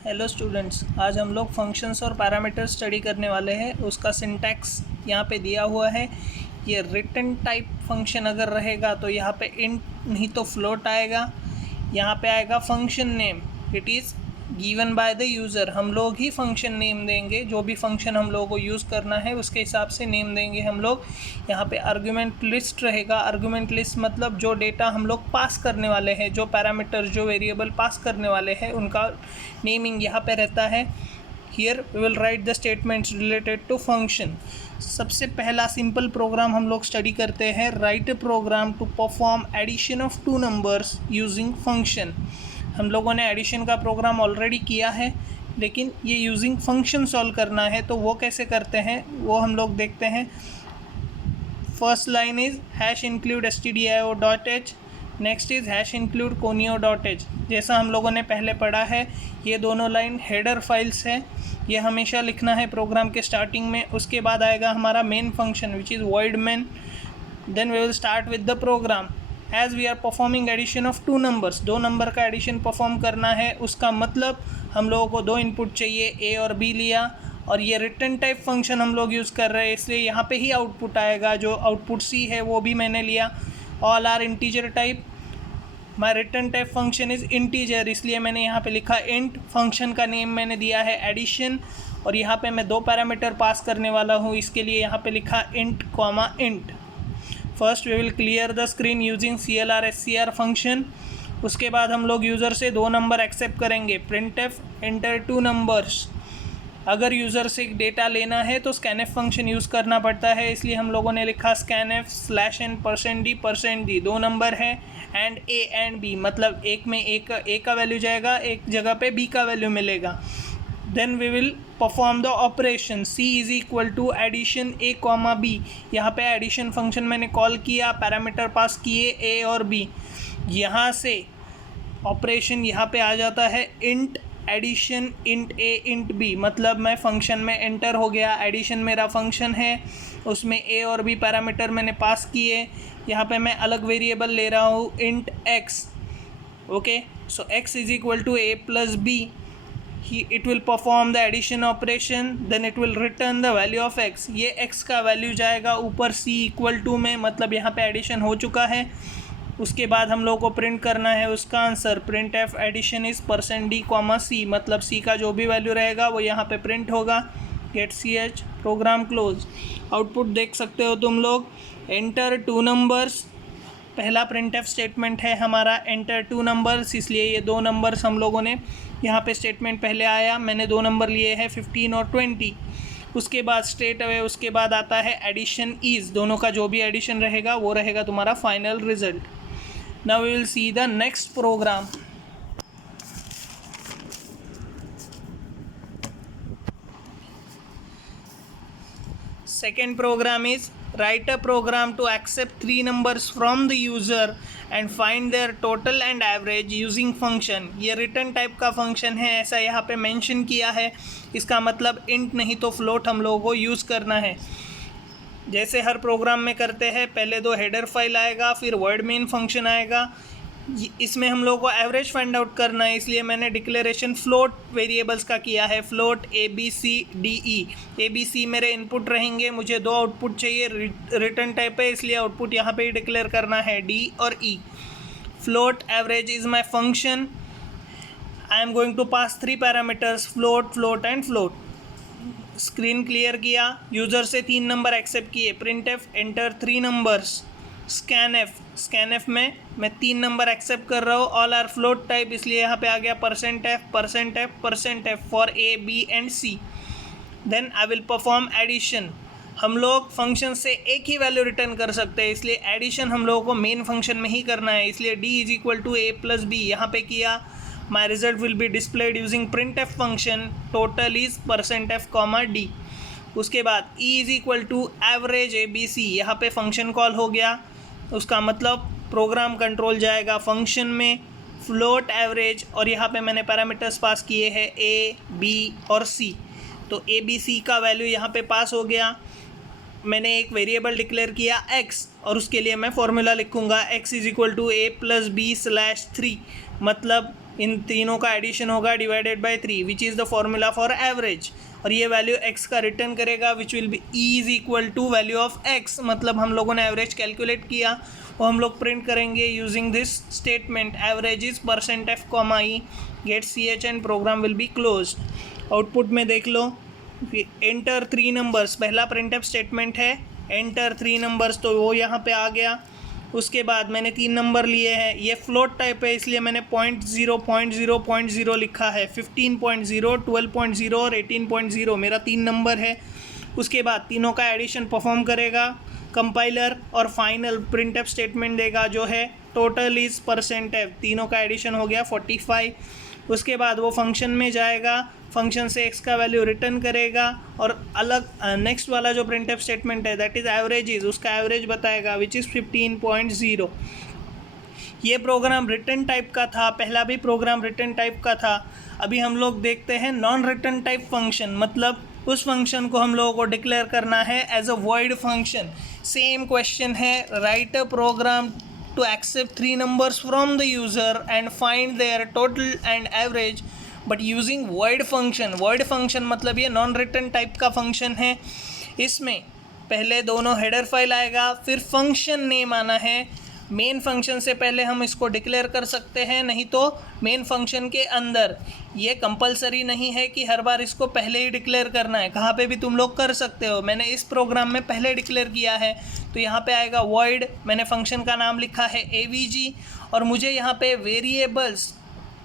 Hello students, आज हम लोग फंक्शंस और पैरामीटर्स स्टडी करने वाले हैं। उसका सिंटैक्स यहाँ पे दिया हुआ है। ये रिटन टाइप फंक्शन अगर रहेगा तो यहाँ पे इंट नहीं तो फ्लोट आएगा। यहाँ पे आएगा function name, it is given by the user. हम लोग ही फंक्शन नेम देंगे, जो भी फंक्शन हम लोगों को यूज़ करना है उसके हिसाब से नेम देंगे हम लोग। यहाँ पे आर्गुमेंट लिस्ट रहेगा। आर्गुमेंट लिस्ट मतलब जो डेटा हम लोग पास करने वाले हैं, जो पैरामीटर जो वेरिएबल पास करने वाले हैं उनका नेमिंग यहाँ पे रहता है। Here we will write the statements related to function. सबसे पहला सिंपल प्रोग्राम हम लोग स्टडी करते हैं, write a program to perform addition of two numbers using function. हम लोगों ने एडिशन का प्रोग्राम ऑलरेडी किया है, लेकिन ये यूजिंग फंक्शन सॉल्व करना है, तो वो कैसे करते हैं वो हम लोग देखते हैं। First line is hash include stdio.h, next is hash include conio.h। जैसा हम लोगों ने पहले पढ़ा है, ये दोनों लाइन हेडर फाइल्स है, ये हमेशा लिखना है प्रोग्राम के स्टार्टिंग में। उसके बाद आएगा हमारा main function which is void main। Then we will start with the program. As we are performing addition of two numbers, दो नंबर का एडिशन परफॉर्म करना है। उसका मतलब हम लोगों को दो इनपुट चाहिए, ए और बी लिया, और ये रिटर्न टाइप फंक्शन हम लोग यूज़ कर रहे हैं, इसलिए यहाँ पे ही आउटपुट आएगा। जो आउटपुट सी है वो भी मैंने लिया। All are integer type, my return type function is integer, इसलिए मैंने यहाँ पे लिखा इंट। फंक्शन का नेम मैंने दिया है एडिशन, और यहाँ पे मैं दो पैरामीटर पास करने वाला हूँ, इसके लिए यहाँ पे लिखा int comma int. First we will clear the screen using CLR function. उसके बाद हम लोग यूज़र से दो नंबर एक्सेप्ट करेंगे। printf enter two numbers. अगर यूज़र से डेटा लेना है तो scanf फंक्शन यूज़ करना पड़ता है, इसलिए हम लोगों ने लिखा scanf /n %d, दो नंबर है, एंड a एंड b, मतलब एक में a का वैल्यू जाएगा, एक जगह पे b का वैल्यू मिलेगा। Then we will perform the operation c is equal to addition a comma b। यहाँ पे एडिशन फंक्शन मैंने कॉल किया, पैरामीटर पास किए a और b। यहाँ से ऑपरेशन यहाँ पे आ जाता है int addition int a int b, मतलब मैं फंक्शन में एंटर हो गया। एडिशन मेरा फंक्शन है, उसमें a और b पैरामीटर मैंने पास किए। यहाँ पे मैं अलग वेरिएबल ले रहा हूँ int x। Okay, so x is equal to a plus b। it will perform the addition operation, then it will return the value of x। ये x का वैल्यू जाएगा ऊपर c इक्वल टू में, मतलब यहाँ पे एडिशन हो चुका है। उसके बाद हम लोग को प्रिंट करना है उसका answer. printf addition is %d comma c, मतलब c का जो भी वैल्यू रहेगा वो यहाँ पे प्रिंट होगा। Get ch, program close. Output देख सकते हो तुम लोग, एंटर टू नंबर्स। पहला printf स्टेटमेंट है हमारा एंटर टू नंबर्स, इसलिए ये दो नंबर्स हम लोगों ने यहाँ पे स्टेटमेंट पहले आया, मैंने दो नंबर लिए हैं 15 और 20। उसके बाद स्ट्रेट अवे उसके बाद आता है एडिशन इज़, दोनों का जो भी एडिशन रहेगा वो रहेगा तुम्हारा final result. Now we will see the next program. Second program is write a program to accept three numbers from the user and find their total and average using function। ये return type का function है, ऐसा यहाँ पे mention किया है। इसका मतलब इंट नहीं तो फ्लोट हम लोगों को यूज़ करना है। जैसे हर प्रोग्राम में करते हैं, पहले दो हेडर फाइल आएगा, फिर वर्ड मेन फंक्शन आएगा। इसमें हम लोगों को एवरेज फाइंड आउट करना है, इसलिए मैंने डिक्लेरेशन फ्लोट वेरिएबल्स का किया है। फ्लोट ABCDE, ABC मेरे इनपुट रहेंगे, मुझे दो आउटपुट चाहिए, रिटर्न टाइप है इसलिए आउटपुट यहाँ पे ही डिक्लेयर करना है D और E। Float average is my function. I am going to pass three parameters, float, float and float. Screen clear किया, यूज़र से तीन नंबर एक्सेप्ट किए। printf enter three numbers. Scanf में मैं तीन नंबर एक्सेप्ट कर रहा हूँ, ऑल आर फ्लोट टाइप, इसलिए यहाँ पे आ गया %f for a b and c। Then I will perform addition. हम लोग फंक्शन से एक ही वैल्यू रिटर्न कर सकते हैं, इसलिए एडिशन हम लोगों को मेन फंक्शन में ही करना है, इसलिए d is equal to a plus b यहाँ पे किया। My result will be displayed using printf function, total is %f comma d। उसके बाद e is equal to average ABC, यहाँ पे फंक्शन कॉल हो गया, उसका मतलब प्रोग्राम कंट्रोल जाएगा फंक्शन में, फ्लोट एवरेज, और यहाँ पे मैंने पैरामीटर्स पास किए हैं a b और c, तो ABC का वैल्यू यहाँ पे पास हो गया। मैंने एक वेरिएबल डिक्लेयर किया x, और उसके लिए मैं फॉर्मूला लिखूँगा x is equal to a plus b/3, मतलब इन तीनों का एडिशन होगा divided by 3 which is the formula for average, और ये वैल्यू x का रिटर्न करेगा which will be e is equal to value of x, मतलब हम लोगों ने एवरेज कैलकुलेट किया वो हम लोग प्रिंट करेंगे using this statement average is percent f comma e गेट सी एच and program will be close. Output में देख लो एंटर 3 नंबर्स, पहला प्रिंट एफ स्टेटमेंट है एंटर 3 नंबर्स, तो वो यहाँ पे आ गया। उसके बाद मैंने 3 नंबर लिए हैं, ये फ्लोट टाइप है इसलिए मैंने 0.0 लिखा है, 15.0 12.0 और 18.0 मेरा 3 नंबर है। उसके बाद तीनों का एडिशन परफॉर्म करेगा कंपाइलर और फाइनल प्रिंट एफ स्टेटमेंट देगा जो है टोटल इज़ परसेंट एफ, तीनों का एडिशन हो गया 45। उसके बाद वो फंक्शन में जाएगा, फंक्शन से x का वैल्यू रिटर्न करेगा और अलग नेक्स्ट वाला जो प्रिंट एफ स्टेटमेंट है दैट इज़ एवरेज इज, उसका एवरेज बताएगा विच इज़ 15.0। ये प्रोग्राम रिटर्न टाइप का था, पहला भी प्रोग्राम रिटर्न टाइप का था। अभी हम लोग देखते हैं नॉन रिटर्न टाइप फंक्शन, मतलब उस फंक्शन को हम लोगों को डिक्लेयर करना है as a void function. Same question है, write a program to accept 3 numbers from the user and find their total and average but using void function। void function मतलब ये नॉन रिटर्न टाइप का function है। इसमें पहले दोनों header file आएगा, फिर फंक्शन नेम आना है। मेन फंक्शन से पहले हम इसको डिक्लेयर कर सकते हैं, नहीं तो मेन फंक्शन के अंदर। ये कंपलसरी नहीं है कि हर बार इसको पहले ही डिक्लेयर करना है, कहाँ पे भी तुम लोग कर सकते हो। मैंने इस प्रोग्राम में पहले डिक्लेयर किया है तो यहाँ पे आएगा void, मैंने फंक्शन का नाम लिखा है avg और मुझे यहाँ पे वेरिएबल्स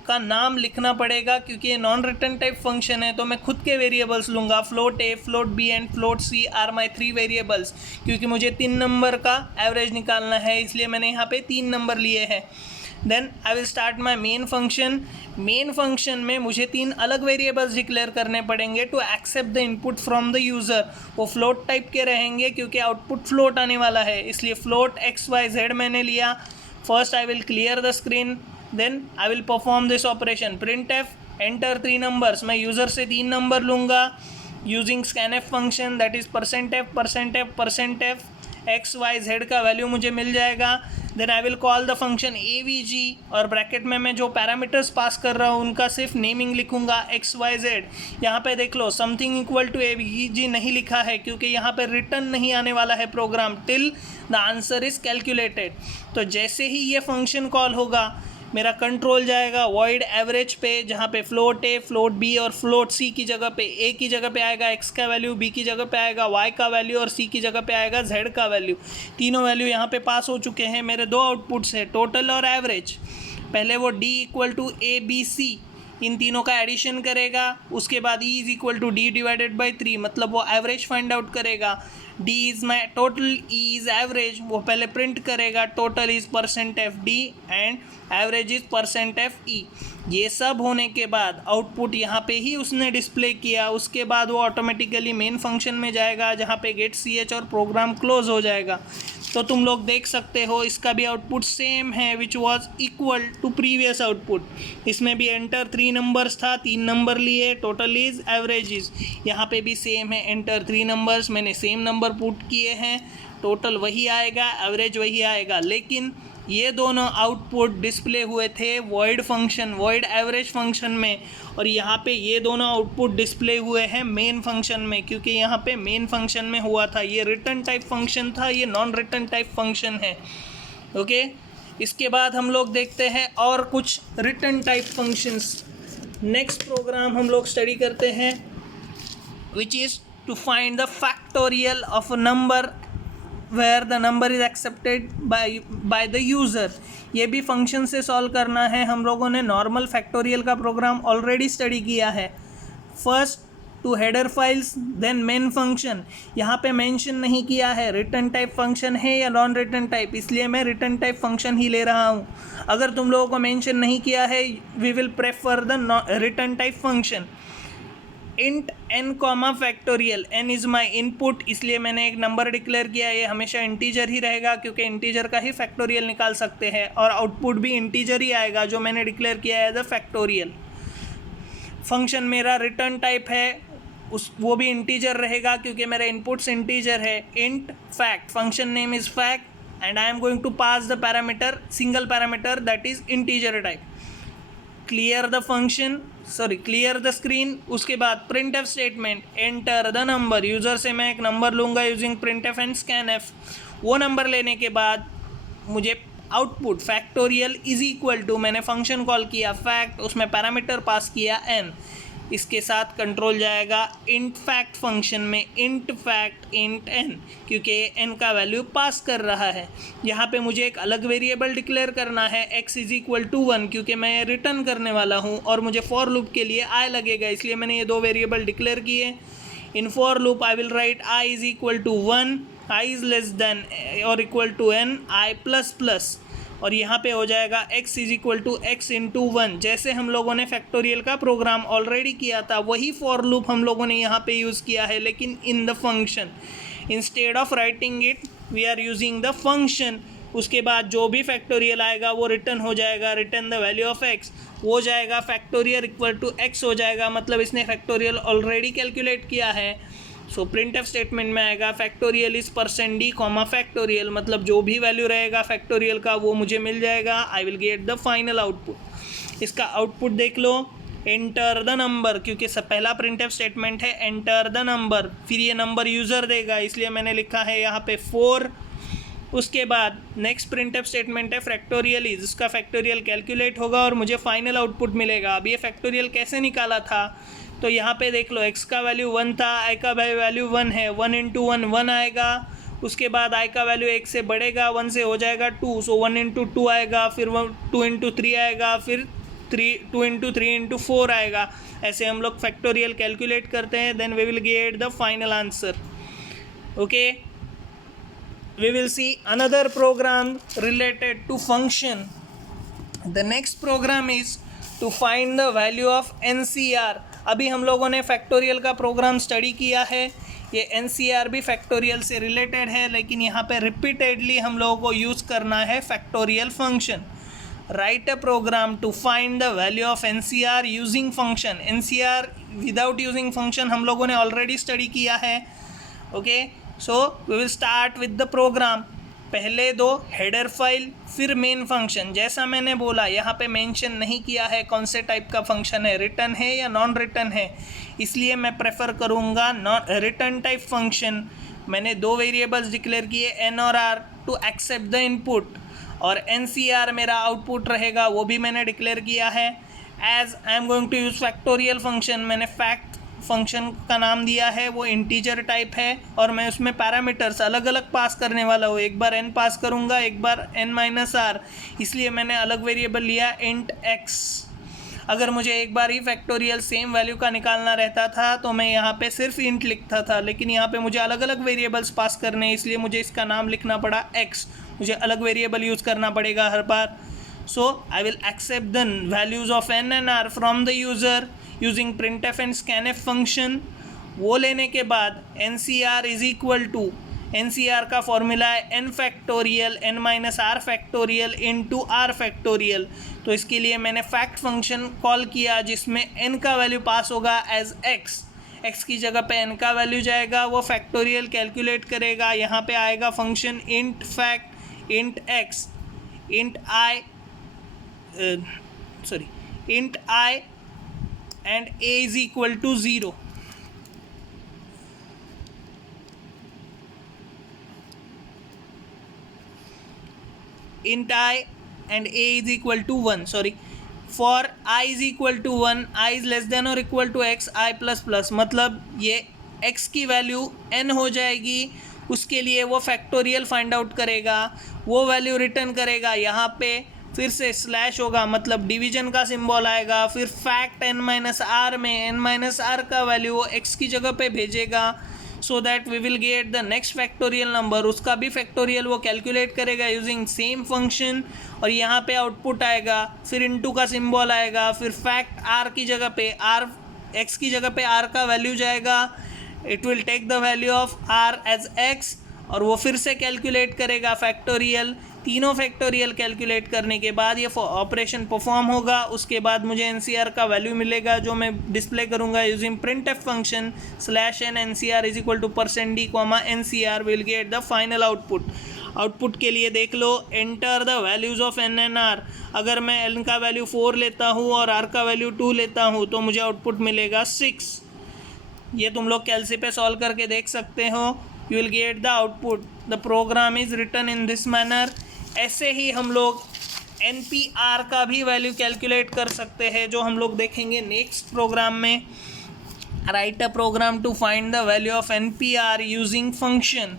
का नाम लिखना पड़ेगा क्योंकि ये नॉन रिटर्न टाइप फंक्शन है, तो मैं खुद के वेरिएबल्स लूँगा। Float a, float b and float c are my 3 variables, क्योंकि मुझे 3 नंबर का एवरेज निकालना है इसलिए मैंने यहाँ पे 3 नंबर लिए हैं। Then I will start my main function. Main function में मुझे 3 अलग वेरिएबल्स डिक्लेयर करने पड़ेंगे to accept the input from the user. वो फ्लोट टाइप के रहेंगे क्योंकि आउटपुट फ्लोट आने वाला है, इसलिए फ्लोट XYZ मैंने लिया। First I will clear the screen, then I will perform this operation printf enter 3 numbers. मैं यूज़र से 3 नंबर लूँगा using scanf function that is %f XYZ का वैल्यू मुझे मिल जाएगा। Then I will call the function avg और bracket में मैं जो पैरामीटर्स पास कर रहा हूँ उनका सिर्फ नेमिंग लिखूँगा XYZ। यहाँ पे देख लो समथिंग इक्वल टू avg नहीं लिखा है क्योंकि यहाँ पे रिटर्न नहीं आने वाला है program till the answer is calculated. तो जैसे ही ये फंक्शन कॉल होगा मेरा कंट्रोल जाएगा void एवरेज पे, जहाँ पे फ्लोट a, फ्लोट b और फ्लोट c की जगह पे a की जगह पे आएगा x का वैल्यू, b की जगह पे आएगा y का वैल्यू और c की जगह पे आएगा z का वैल्यू। तीनों वैल्यू यहाँ पे पास हो चुके हैं। मेरे 2 आउटपुट्स है टोटल और एवरेज। पहले वो d equal to a b c इन तीनों का एडिशन करेगा, उसके बाद e is equal to d divided by 3, मतलब वो एवरेज फाइंड आउट करेगा। d is my total, e is average, वो पहले प्रिंट करेगा total is %f d and average is %f e। ये सब होने के बाद आउटपुट यहाँ पे ही उसने डिस्प्ले किया, उसके बाद वो ऑटोमेटिकली मेन फंक्शन में जाएगा जहाँ पे गेट ch और प्रोग्राम क्लोज हो जाएगा। तो तुम लोग देख सकते हो इसका भी आउटपुट सेम है which was equal to previous output. इसमें भी एंटर 3 नंबर्स था, 3 नंबर लिए, टोटल इज़ एवरेज इज़। यहाँ पे भी सेम है, एंटर 3 नंबर्स, मैंने सेम नंबर पुट किए हैं, टोटल वही आएगा, एवरेज वही आएगा। लेकिन ये दोनों आउटपुट डिस्प्ले हुए थे void function, void average function में, और यहाँ पे ये दोनों आउटपुट डिस्प्ले हुए हैं मेन फंक्शन में, क्योंकि यहाँ पे मेन फंक्शन में हुआ था। ये रिटर्न टाइप फंक्शन था, ये नॉन रिटर्न टाइप फंक्शन है। ओके, इसके बाद हम लोग देखते हैं और कुछ return type functions. Next program हम लोग स्टडी करते हैं which is to find the factorial of a number where the number is accepted by the user। ये भी फंक्शन से सॉल्व करना है। हम लोगों ने नॉर्मल फैक्टोरियल का प्रोग्राम ऑलरेडी स्टडी किया है। First two header files, then main function. यहाँ पे मेंशन नहीं किया है रिटर्न टाइप फंक्शन है या नॉन रिटर्न टाइप, इसलिए मैं रिटर्न टाइप फंक्शन ही ले रहा हूँ। अगर तुम लोगों को मेंशन नहीं किया है we will prefer the return type function. Int n comma factorial, n is my input, इसलिए मैंने एक नंबर डिक्लेयर किया। ये हमेशा इंटीजर ही रहेगा क्योंकि इंटीजर का ही फैक्टोरियल निकाल सकते हैं, और आउटपुट भी इंटीजर ही आएगा जो मैंने डिक्लेयर किया है एज अ फैक्टोरियल। फंक्शन मेरा रिटर्न टाइप है, वो भी इंटीजर रहेगा क्योंकि मेरा इनपुट्स इंटीजर है। Int fact, function name is fact and I am going to pass the parameter, single parameter that is integer type. Clear the screen. उसके बाद printf statement, enter the number, user से मैं एक number लूँगा using printf and scanf. वो number लेने के बाद मुझे output factorial is equal to, मैंने फंक्शन कॉल किया फैक्ट, उसमें पैरामीटर पास किया n, इसके साथ कंट्रोल जाएगा इंट फैक्ट फंक्शन में, इंट फैक्ट इंट n, क्योंकि n का वैल्यू पास कर रहा है। यहाँ पे मुझे एक अलग वेरिएबल डिक्लेयर करना है x इज इक्वल टू 1, क्योंकि मैं रिटर्न करने वाला हूँ और मुझे फॉर लूप के लिए i लगेगा, इसलिए मैंने ये दो वेरिएबल डिक्लेयर किए। In for loop I will write i is equal to 1, i is less than और equal to n, i plus plus, और यहाँ पे हो जाएगा x is equal to x into 1। जैसे हम लोगों ने फैक्टोरियल का प्रोग्राम ऑलरेडी किया था वही फॉर लूप हम लोगों ने यहाँ पे यूज़ किया है, लेकिन in the function, instead of writing it we are using the function. उसके बाद जो भी फैक्टोरियल आएगा वो रिटर्न हो जाएगा, return the value of x हो जाएगा, फैक्टोरियल इक्वल टू x हो जाएगा, मतलब इसने फैक्टोरियल ऑलरेडी कैलकुलेट किया है। सो प्रिंट एफ स्टेटमेंट में आएगा factorial is %d comma factorial, मतलब जो भी वैल्यू रहेगा फैक्टोरियल का वो मुझे मिल जाएगा। I will get the final output. इसका आउटपुट देख लो, एंटर द नंबर, क्योंकि सब पहला प्रिंट एफ स्टेटमेंट है एंटर द नंबर, फिर ये नंबर यूज़र देगा इसलिए मैंने लिखा है यहाँ पे 4। उसके बाद नेक्स्ट प्रिंट एफ स्टेटमेंट है फैक्टोरियल इज, इसका फैक्टोरियल कैलकुलेट होगा और मुझे फाइनल आउटपुट मिलेगा। अब ये फैक्टोरियल कैसे निकाला था, तो यहाँ पे देख लो x का वैल्यू 1 था, i का वैल्यू 1 है, 1 इंटू 1 1 आएगा। उसके बाद i का वैल्यू 1 से बढ़ेगा, 1 से हो जाएगा 2, सो 1 इंटू 2 आएगा, फिर 2 इंटू 3 आएगा, फिर 2 इंटू 3 इंटू 4 आएगा। ऐसे हम लोग फैक्टोरियल कैलकुलेट करते हैं, then we will get the final answer. Okay, we will see another program related to function. The next program is to find the value of NCR। अभी हम लोगों ने फैक्टोरियल का प्रोग्राम स्टडी किया है, ये NCR भी फैक्टोरियल से रिलेटेड है, लेकिन यहाँ पे रिपीटेडली हम लोगों को यूज़ करना है factorial function. Write a program to find the value of NCR using function. NCR without using function हम लोगों ने ऑलरेडी स्टडी किया है। Okay, so we will start with the program. पहले दो हेडर फाइल, फिर मेन फंक्शन। जैसा मैंने बोला यहाँ पे मेंशन नहीं किया है कौन से टाइप का फंक्शन है, रिटर्न है या नॉन रिटर्न है, इसलिए मैं प्रेफर करूँगा नॉन रिटर्न टाइप फंक्शन। मैंने दो वेरिएबल्स डिक्लेयर किए n और r to accept the input, और NCR मेरा आउटपुट रहेगा, वो भी मैंने डिक्लेयर किया है। As I am going to use factorial function, मैंने फैक्ट फंक्शन का नाम दिया है, वो इंटीजर टाइप है और मैं उसमें पैरामीटर्स अलग अलग पास करने वाला हूँ। एक बार n पास करूँगा, एक बार n-r, इसलिए मैंने अलग वेरिएबल लिया इंट x। अगर मुझे एक बार ही फैक्टोरियल सेम वैल्यू का निकालना रहता था तो मैं यहाँ पे सिर्फ इंट लिखता था, लेकिन यहाँ पे मुझे अलग अलग वेरिएबल्स पास करने, इसलिए मुझे इसका नाम लिखना पड़ा x। मुझे अलग वेरिएबल यूज़ करना पड़ेगा हर बार। So I will accept the values of n and r from the user using printf and scanf function. वो लेने के बाद NCR is equal to, NCR का फॉर्मूला है n factorial n minus r factorial into r factorial. तो इसके लिए मैंने फैक्ट फंक्शन कॉल किया जिसमें n का वैल्यू पास होगा एज x की जगह पे n का वैल्यू जाएगा, वो फैक्टोरियल कैलकुलेट करेगा। यहाँ पे आएगा function int fact int x int i and a is equal to 0। int i and a is equal to 1, for I is equal to 1, I is less than or equal to x, I plus plus, मतलब ये x की value n हो जाएगी, उसके लिए वो factorial find out करेगा, वो वैल्यू रिटर्न करेगा। यहाँ पे फिर से स्लैश होगा, मतलब डिवीजन का सिंबल आएगा, फिर फैक्ट n-r में n-r का वैल्यू वो x की जगह पे भेजेगा, so that we will get the next factorial number. उसका भी फैक्टोरियल वो कैलकुलेट करेगा यूजिंग सेम फंक्शन, और यहाँ पे आउटपुट आएगा, फिर इनटू का सिंबल आएगा, फिर फैक्ट r की जगह पे x की जगह पे r का वैल्यू जाएगा, it will take the value of r as x, और वो फिर से कैलकुलेट करेगा फैक्टोरियल। तीनों फैक्टोरियल कैलकुलेट करने के बाद ये ऑपरेशन परफॉर्म होगा। उसके बाद मुझे NCR का वैल्यू मिलेगा जो मैं डिस्प्ले करूंगा using printf function /n NCR is equal to %d, NCR will get the final output. Output के लिए देख लो, enter the values of N and R. अगर मैं एन का वैल्यू 4 लेता हूँ और आर का वैल्यू 2 लेता हूँ तो मुझे आउटपुट मिलेगा 6। ये तुम लोग कैलसी पे सॉल्व करके देख सकते हो, you will get the output. The program is written in this manner. ऐसे ही हम लोग NPR का भी वैल्यू कैलकुलेट कर सकते हैं, जो हम लोग देखेंगे नेक्स्ट प्रोग्राम में। Write a program to find the value of NPR using function.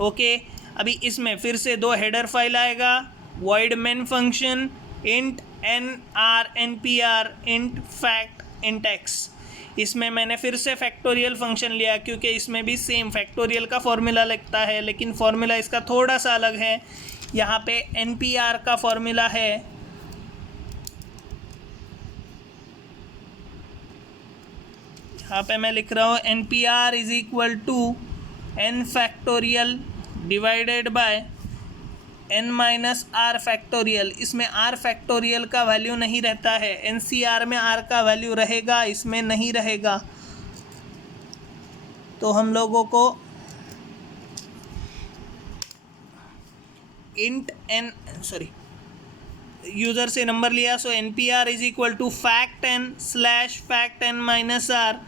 Okay, अभी इसमें फिर से 2 हेडर फाइल आएगा, void main function, int nr NPR, int fact, int x। इसमें मैंने फिर से फैक्टोरियल फंक्शन लिया क्योंकि इसमें भी सेम फैक्टोरियल का फॉर्मूला लगता है, लेकिन फॉर्मूला इसका थोड़ा सा अलग है। यहाँ पे NPR का फॉर्मूला है यहाँ पे मैं लिख रहा हूँ NPR is equal to n factorial divided by n minus r factorial. इसमें r फैक्टोरियल का वैल्यू नहीं रहता है, NCR में r का वैल्यू रहेगा, इसमें नहीं रहेगा। तो हम लोगों को यूज़र से नंबर लिया, so NPR is equal to fact n slash fact n minus r.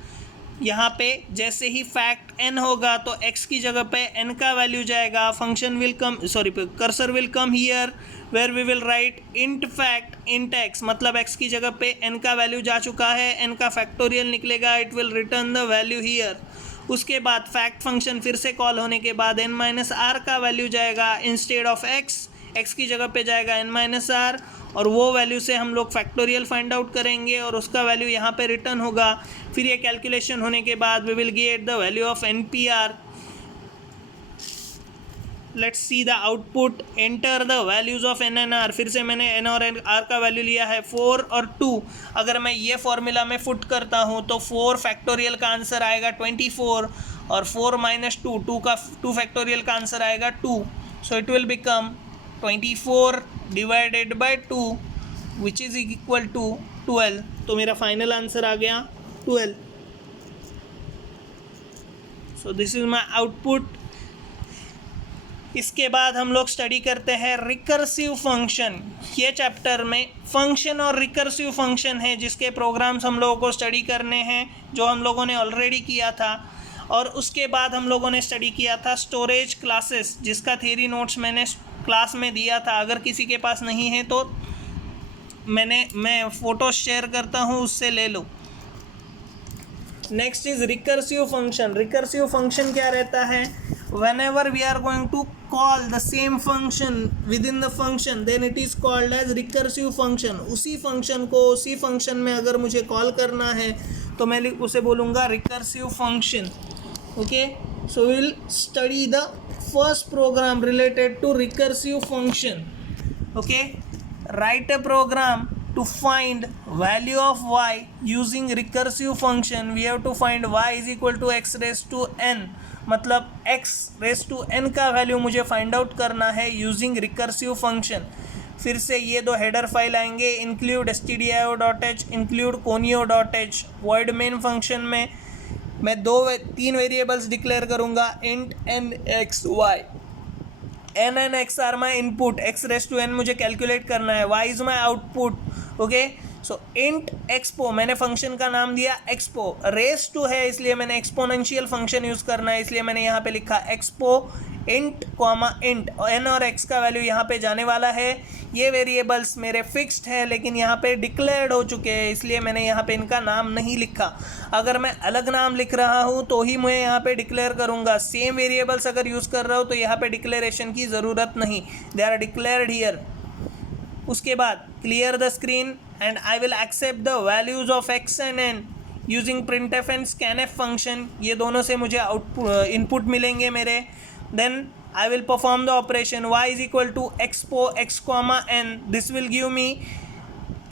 यहाँ पे जैसे ही फैक्ट n होगा तो x की जगह पे n का वैल्यू जाएगा, function will come cursor will come here where we will write int fact int x, मतलब x की जगह पे n का वैल्यू जा चुका है, n का फैक्टोरियल निकलेगा, it will return the value here. उसके बाद फैक्ट फंक्शन फिर से कॉल होने के बाद n माइनस आर का वैल्यू जाएगा, इंस्टेड ऑफ x की जगह पे जाएगा n माइनस आर, और वो वैल्यू से हम लोग फैक्टोरियल फाइंड आउट करेंगे और उसका वैल्यू यहाँ पे रिटर्न होगा। फिर ये कैलकुलेशन होने के बाद we will get the value of NPR। Let's see the output, enter the values of n and r। फिर से मैंने n और r का वैल्यू लिया है 4 और 2। अगर मैं ये फॉर्मूला में फुट करता हूँ तो 4 फैक्टोरियल का आंसर आएगा 24, और 4 माइनस 2 फैक्टोरियल का आंसर आएगा 2। So it will become 24 divided by 2 which is equal to 12। तो मेरा फाइनल आंसर आ गया 12। So this is my output. इसके बाद हम लोग स्टडी करते हैं रिकर्सिव फंक्शन। ये चैप्टर में फंक्शन और रिकर्सिव फंक्शन है जिसके प्रोग्राम्स हम लोगों को स्टडी करने हैं, जो हम लोगों ने ऑलरेडी किया था। और उसके बाद हम लोगों ने स्टडी किया था स्टोरेज क्लासेस, जिसका थियरी नोट्स मैंने क्लास में दिया था। अगर किसी के पास नहीं है तो मैं फ़ोटो शेयर करता हूँ, उससे ले लो। Next is recursive function. Recursive function क्या रहता है? whenever we are going to call the same function within the function then it is called as recursive function। उसी फंक्शन को उसी फंक्शन में अगर मुझे कॉल करना है तो मैं उसे बोलूँगा recursive function. Okay, so will study the first program related to recursive function. Okay, write a program to find value of y using recursive function we have to find y is equal to x raised to n, मतलब x raised to n का value मुझे find out करना है using recursive function. फिर से ये 2 header file आएंगे, include stdio.h, include conio.h। void main function में मैं 3 वेरिएबल्स डिक्लेयर करूँगा, int n x y। n and x are my input, x raise to n मुझे कैलकुलेट करना है, y is my output. Okay, so int expo, मैंने function का नाम दिया एक्सपो, रेस टू है इसलिए मैंने एक्सपोनेंशियल फंक्शन यूज़ करना है, इसलिए मैंने यहाँ पे लिखा expo int comma int. n और x का वैल्यू यहाँ पे जाने वाला है। ये वेरिएबल्स मेरे फिक्स्ड है लेकिन यहाँ पे डिक्लेयर्ड हो चुके हैं, इसलिए मैंने यहाँ पे इनका नाम नहीं लिखा। अगर मैं अलग नाम लिख रहा हूँ तो ही मैं यहाँ पे डिक्लेयर करूँगा। सेम वेरिएबल्स अगर यूज़ कर रहा हूँ तो यहाँ पे डिक्लेरेशन की ज़रूरत नहीं, दे आर डिक्लेयर्ड हियर। उसके बाद clear the screen and I will accept the values of x and n using printf and scanf function. ये दोनों से मुझे आउटपुट इनपुट मिलेंगे मेरे। Then I will perform the operation y is equal to expo x comma n. This will give me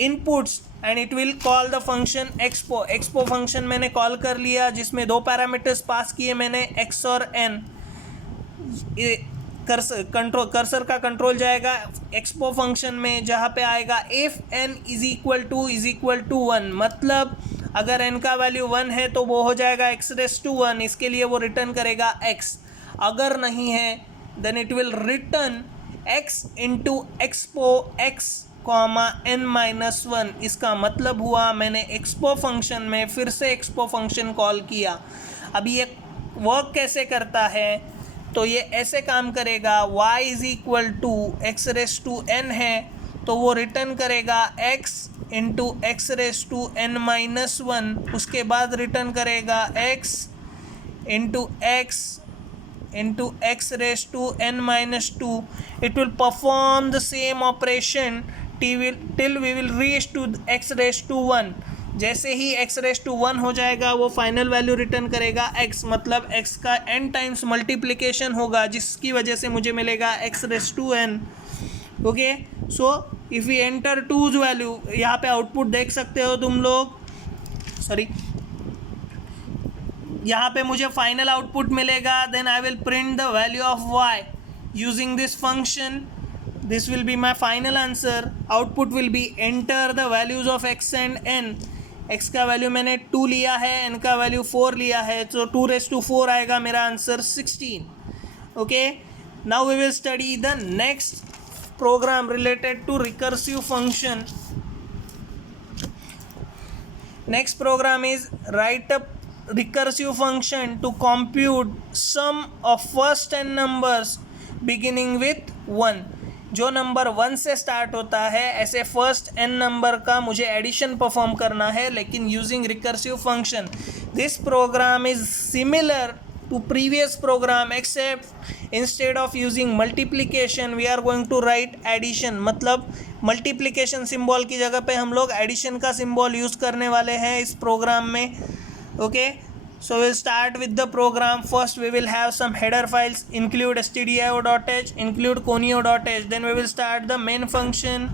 inputs and it will call the function expo। expo function मैंने call कर लिया जिसमें 2 parameters pass किए मैंने x और n। Cursor का control जाएगा expo function में, जहाँ पे आएगा if n is equal to 1, मतलब अगर n का वैल्यू 1 है तो वो हो जाएगा x रेस टू 1, इसके लिए वो रिटर्न करेगा x। अगर नहीं है then it will return x into expo x comma n minus 1। इसका मतलब हुआ मैंने एक्सपो फंक्शन में फिर से एक्सपो फंक्शन कॉल किया। अब ये वर्क कैसे करता है, तो ये ऐसे काम करेगा, y is equal to x raise to n है तो वो रिटर्न करेगा x into x raise to n minus 1, उसके बाद रिटर्न करेगा x into x raise to n minus 2। It will perform the same operation till we will reach to x raise to 1। जैसे ही x raise to 1 हो जाएगा वो final value return करेगा x, मतलब x का n टाइम्स मल्टीप्लिकेशन होगा जिसकी वजह से मुझे मिलेगा x raise to n। Okay, so if we enter two's value, यहाँ पे आउटपुट देख सकते हो तुम लोग, सॉरी यहाँ पे मुझे फाइनल आउटपुट मिलेगा। Then I will print the value of y using this function. This will be my final answer. Output will be enter the values of x and n. x का value मैंने 2 लिया है, n का value 4 लिया है, तो 2 raise to 4 आएगा मेरा answer 16। Okay, now we will study the next program related to recursive function. Next program is write a recursive function to compute sum of first n numbers beginning with 1। जो number 1 से start होता है ऐसे first n number का मुझे addition perform करना है, लेकिन using recursive function. This program is similar to previous program except instead of using multiplication we are going to write addition. मतलब मल्टीप्लिकेशन सिंबल की जगह पे हम लोग एडिशन का सिंबल यूज़ करने वाले हैं इस प्रोग्राम में। Okay, so we'll start with the program. First we will have some header files, include stdio.h, include conio.h. Then we will start the main function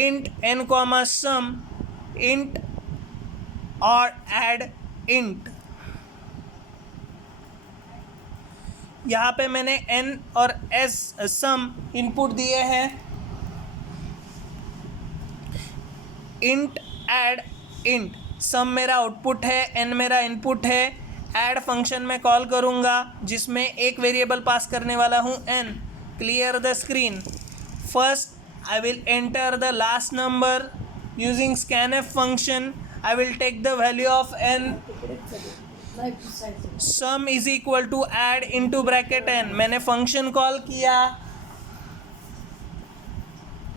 int n comma sum int or add int। यहाँ पे मैंने n और s sum input दिए हैं, int add int। सम मेरा output है, n मेरा input है। ऐड फंक्शन में कॉल करूँगा जिसमें एक वेरिएबल पास करने वाला हूँ n। Clear the screen. First I will enter the last number using scanf function. I will take the value of n। Sum is equal to add into bracket n। मैंने function call किया,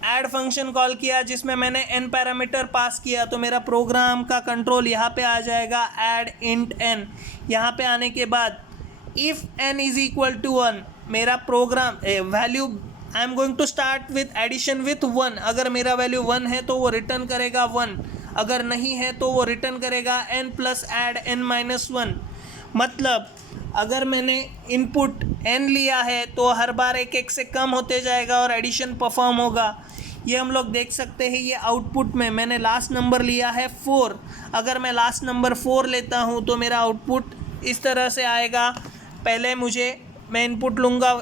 add function call किया जिसमें मैंने n parameter pass किया, तो मेरा programme का control यहाँ पे आ जाएगा ऐड इंट n। यहाँ पे आने के बाद if n is equal to 1 मेरा program value I am going to start with addition with 1। अगर मेरा वैल्यू 1 है तो वो रिटर्न करेगा 1, अगर नहीं है तो वो रिटर्न करेगा n plus add n minus 1। मतलब अगर मैंने इनपुट n लिया है तो हर बार एक एक से कम होते जाएगा और एडिशन परफॉर्म होगा। ये हम लोग देख सकते हैं। ये आउटपुट में मैंने लास्ट नंबर लिया है 4। अगर मैं लास्ट नंबर 4 लेता हूँ तो मेरा आउटपुट इस तरह से आएगा। पहले मैं इनपुट लूँगा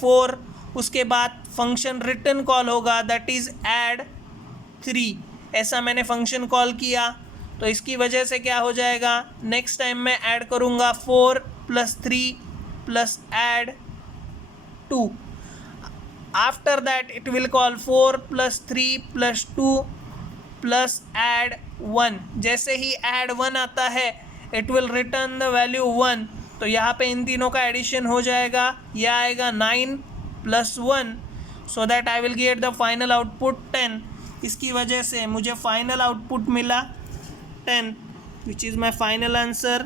4, उसके बाद फंक्शन रिटर्न कॉल होगा दैट इज़ ऐड 3। ऐसा मैंने फंक्शन कॉल किया तो इसकी वजह से क्या हो जाएगा, नेक्स्ट टाइम मैं ऐड करूँगा 4 + 3 + add 2। After that it will call 4 + 3 + 2 + add 1। जैसे ही ऐड 1 आता है it will return the value 1। तो यहाँ पे इन तीनों का एडिशन हो जाएगा, यह आएगा 9 + 1, so that I will get the final output 10। इसकी वजह से मुझे फाइनल आउटपुट मिला 10, which is my final answer.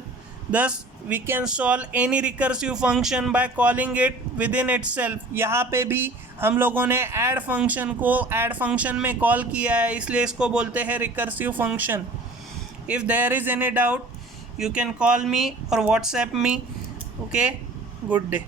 Thus we can solve any recursive function by calling it within itself। यहाँ पे भी हम लोगों ने ऐड फंक्शन को ऐड फंक्शन में कॉल किया है, इसलिए इसको बोलते हैं recursive function. If there is any doubt you can call me और WhatsApp me. Okay, good day.